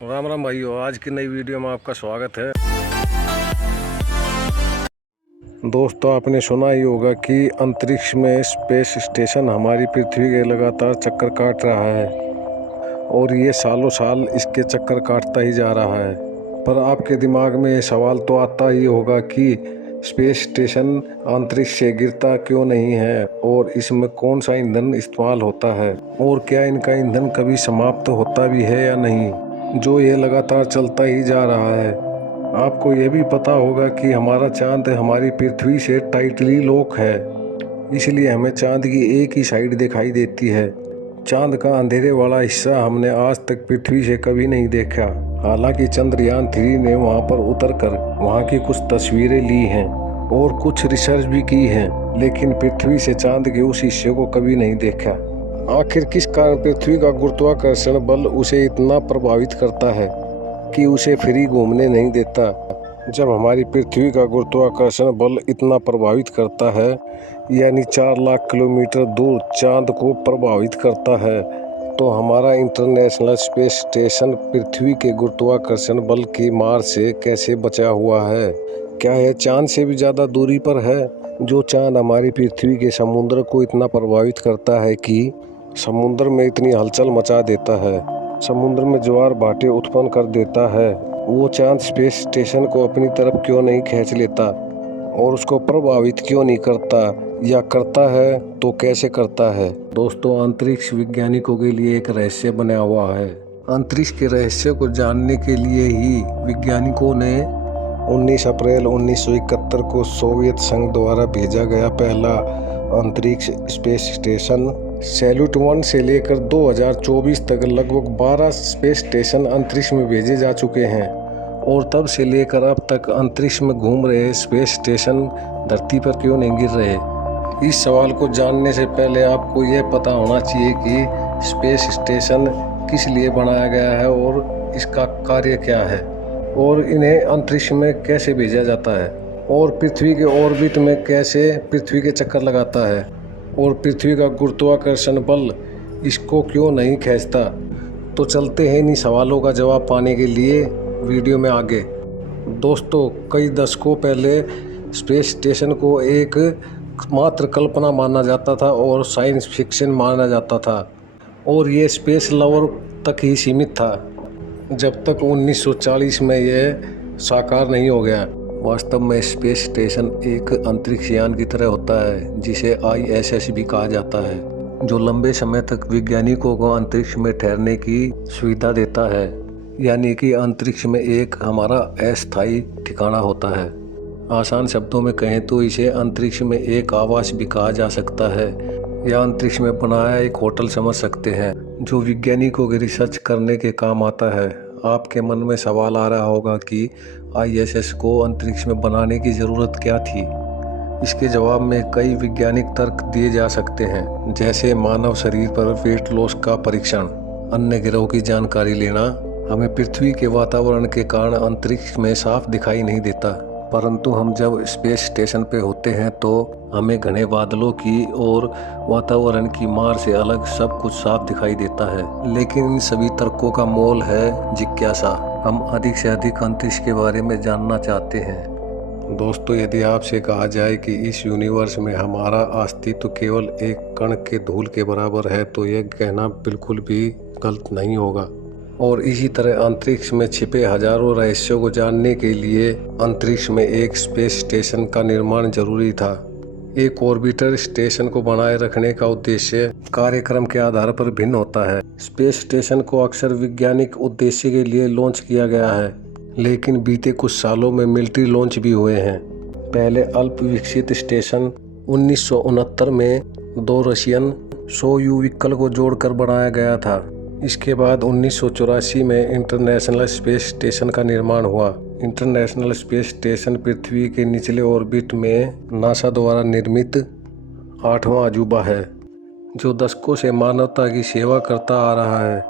राम राम भाइयों, आज की नई वीडियो में आपका स्वागत है। दोस्तों, आपने सुना ही होगा कि अंतरिक्ष में स्पेस स्टेशन हमारी पृथ्वी के लगातार चक्कर काट रहा है और ये सालों साल इसके चक्कर काटता ही जा रहा है। पर आपके दिमाग में ये सवाल तो आता ही होगा कि स्पेस स्टेशन अंतरिक्ष से गिरता क्यों नहीं है और इसमें कौन सा ईंधन इस्तेमाल होता है और क्या इनका ईंधन कभी समाप्त होता भी है या नहीं, जो ये लगातार चलता ही जा रहा है। आपको ये भी पता होगा कि हमारा चांद हमारी पृथ्वी से टाइटली लॉक है, इसलिए हमें चांद की एक ही साइड दिखाई देती है। चांद का अंधेरे वाला हिस्सा हमने आज तक पृथ्वी से कभी नहीं देखा। हालांकि चंद्रयान 3 ने वहां पर उतरकर वहां की कुछ तस्वीरें ली हैं और कुछ रिसर्च भी की है, लेकिन पृथ्वी से चांद के उस हिस्से को कभी नहीं देखा। आखिर किस कारण पृथ्वी का गुरुत्वाकर्षण बल उसे इतना प्रभावित करता है कि उसे फ्री घूमने नहीं देता। जब हमारी पृथ्वी का गुरुत्वाकर्षण बल इतना प्रभावित करता है, यानी 4 लाख किलोमीटर दूर चांद को प्रभावित करता है, तो हमारा इंटरनेशनल स्पेस स्टेशन पृथ्वी के गुरुत्वाकर्षण बल की मार से कैसे बचा हुआ है? क्या यह चांद से भी ज़्यादा दूरी पर है? जो चांद हमारी पृथ्वी के समुद्र को इतना प्रभावित करता है कि समुद्र में इतनी हलचल मचा देता है, समुद्र में ज्वार भाटे उत्पन्न कर देता है, वो चांद स्पेस स्टेशन को अपनी तरफ क्यों नहीं खींच लेता और उसको प्रभावित क्यों नहीं करता, या करता है तो कैसे करता है? दोस्तों, अंतरिक्ष वैज्ञानिकों के लिए एक रहस्य बना हुआ है। अंतरिक्ष के रहस्य को जानने के लिए ही वैज्ञानिकों ने 19 अप्रैल 1971 को सोवियत संघ द्वारा भेजा गया पहला अंतरिक्ष स्पेस स्टेशन सैल्यूट 1 से लेकर 2024 तक लगभग 12 स्पेस स्टेशन अंतरिक्ष में भेजे जा चुके हैं, और तब से लेकर अब तक अंतरिक्ष में घूम रहे स्पेस स्टेशन धरती पर क्यों नहीं गिर रहे? इस सवाल को जानने से पहले आपको यह पता होना चाहिए कि स्पेस स्टेशन किस लिए बनाया गया है और इसका कार्य क्या है, और इन्हें अंतरिक्ष में कैसे भेजा जाता है, और पृथ्वी के ऑर्बिट में कैसे पृथ्वी के चक्कर लगाता है, और पृथ्वी का गुरुत्वाकर्षण बल इसको क्यों नहीं खींचता। तो चलते हैं इन्हीं सवालों का जवाब पाने के लिए वीडियो में आगे। दोस्तों, कई दशकों पहले स्पेस स्टेशन को एक मात्र कल्पना माना जाता था और साइंस फिक्शन माना जाता था, और ये स्पेस लवर तक ही सीमित था, जब तक 1940 में यह साकार नहीं हो गया। वास्तव में स्पेस स्टेशन एक अंतरिक्ष यान की तरह होता है, जिसे ISS भी कहा जाता है, जो लंबे समय तक वैज्ञानिकों को अंतरिक्ष में ठहरने की सुविधा देता है। यानी कि अंतरिक्ष में एक हमारा अस्थायी ठिकाना होता है। आसान शब्दों में कहें तो इसे अंतरिक्ष में एक आवास भी कहा जा सकता है, या अंतरिक्ष में बनाया एक होटल समझ सकते हैं, जो वैज्ञानिकों की रिसर्च करने के काम आता है। आपके मन में सवाल आ रहा होगा कि ISS को अंतरिक्ष में बनाने की ज़रूरत क्या थी? इसके जवाब में कई वैज्ञानिक तर्क दिए जा सकते हैं, जैसे मानव शरीर पर वेट लॉस का परीक्षण, अन्य ग्रहों की जानकारी लेना। हमें पृथ्वी के वातावरण के कारण अंतरिक्ष में साफ दिखाई नहीं देता, परंतु हम जब स्पेस स्टेशन पे होते हैं तो हमें घने बादलों की और वातावरण की मार से अलग सब कुछ साफ दिखाई देता है। लेकिन इन सभी तर्कों का मोल है जिज्ञासा। हम अधिक से अधिक अंतरिक्ष के बारे में जानना चाहते हैं। दोस्तों, यदि आपसे कहा जाए कि इस यूनिवर्स में हमारा अस्तित्व केवल एक कण के धूल के बराबर है, तो यह कहना बिल्कुल भी गलत नहीं होगा। और इसी तरह अंतरिक्ष में छिपे हजारों रहस्यों को जानने के लिए अंतरिक्ष में एक स्पेस स्टेशन का निर्माण जरूरी था। एक ऑर्बिटर स्टेशन को बनाए रखने का उद्देश्य कार्यक्रम के आधार पर भिन्न होता है। स्पेस स्टेशन को अक्सर वैज्ञानिक उद्देश्य के लिए लॉन्च किया गया है, लेकिन बीते कुछ सालों में मिलिट्री लॉन्च भी हुए हैं। पहले अल्प विकसित स्टेशन 1969 में 2 रशियन सोयूज व्हीकल को जोड़कर बनाया गया था। इसके बाद 1984 में इंटरनेशनल स्पेस स्टेशन का निर्माण हुआ। इंटरनेशनल स्पेस स्टेशन पृथ्वी के निचले ऑर्बिट में नासा द्वारा निर्मित 8वां अजूबा है, जो दशकों से मानवता की सेवा करता आ रहा है।